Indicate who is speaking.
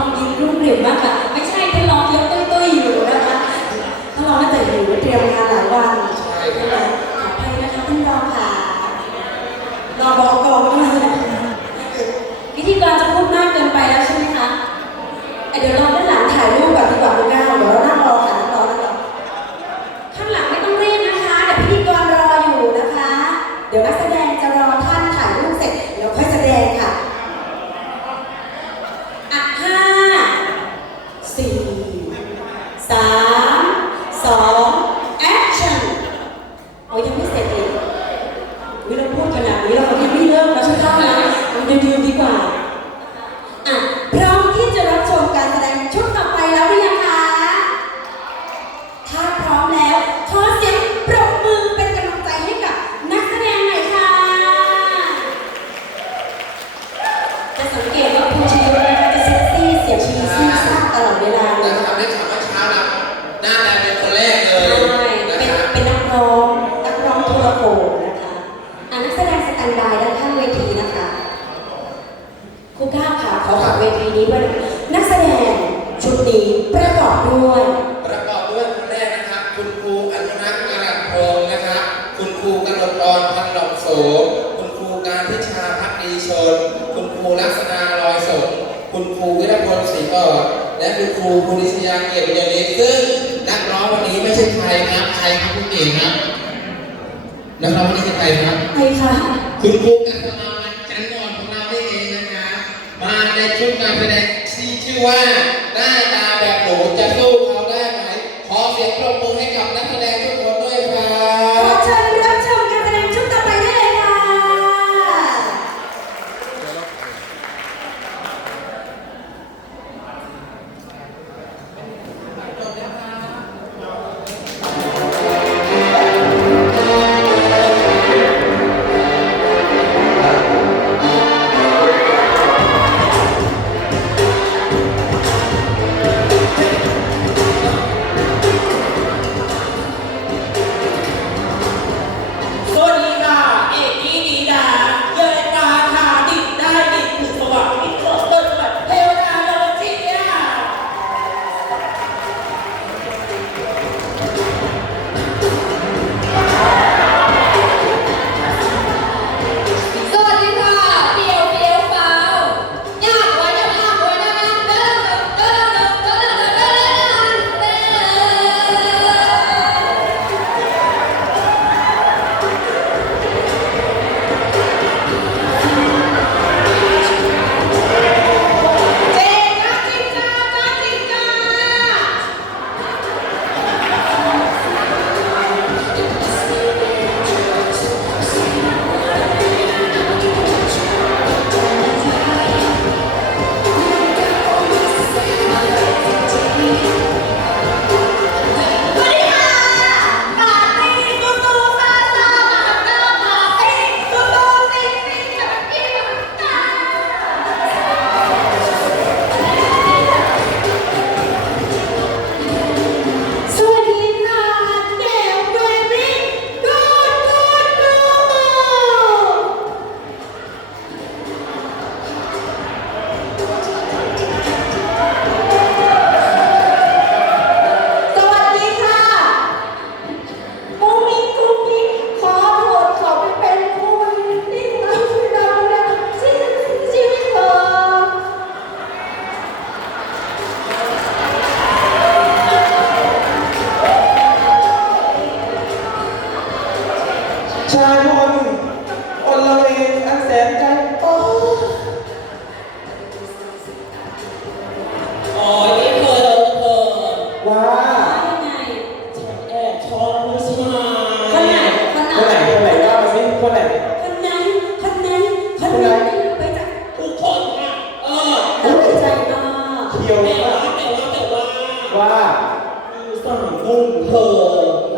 Speaker 1: องยิ้มรุ่มริ่มมากค่ะไม่ใช่ท่านรองยกตุ้ยๆอยู่นะคะท่านรองน่าจะอยู่เตรียมงานหลายวัน
Speaker 2: ใช่
Speaker 1: ข
Speaker 2: ค
Speaker 1: อ
Speaker 2: รับ
Speaker 1: อภัยนะคะท่านรองค่ะรอบอก 3 2 นักแสดงสแตนบายด้า
Speaker 2: น
Speaker 1: ข้างเวทีนะคะครูก้าวค่ะขอฝากเวทีนี้ว้ด้วยนักแสดงชุดนี้ประกอบด้วย
Speaker 2: ประกอบด้วยคนแรกนะครับ คุณครูอนุรักษ์กระพงศ์นะครับคุณครูกนกกรพันดอกโสมคุณครูการทิชาพักดีชน คุณครูลักษณาลอยสงคุณครูวิรพลศรีกอดและคุณครูภูริศยาเกียรติยนิซึ่งนักร้องวันนี้ไม่ใช่ใครครับใครครับคุณเก่งครับ นักร้องวันนี้คือใครครับ
Speaker 1: ใครคะ
Speaker 2: คุณครูกันตนาวันจันทร์อ่อนของเราได้เองนะครับมาในชุดการแสดงที่ชื่อว่าหน้าตา นแสน
Speaker 1: ไก
Speaker 3: ล
Speaker 4: โอ้
Speaker 5: โอ้
Speaker 3: ยนี่เธอเธอ
Speaker 5: ว้า
Speaker 1: ยังไง
Speaker 3: แอบชอบผู้ชาย
Speaker 1: คนไหนคนไหน
Speaker 5: คนไหนคนไหนก้าวมาสิคนไหน
Speaker 1: คนไหนคนไหนคนไหนไปจาก
Speaker 3: ทุกคนค่ะเออ
Speaker 1: ตั้งใจมาก
Speaker 5: เที่ยว
Speaker 3: แต่
Speaker 5: มา
Speaker 3: ว่าแต่ว่าแต่ว่า
Speaker 5: ว่า
Speaker 3: คือสามนุ่มเธอหล่อ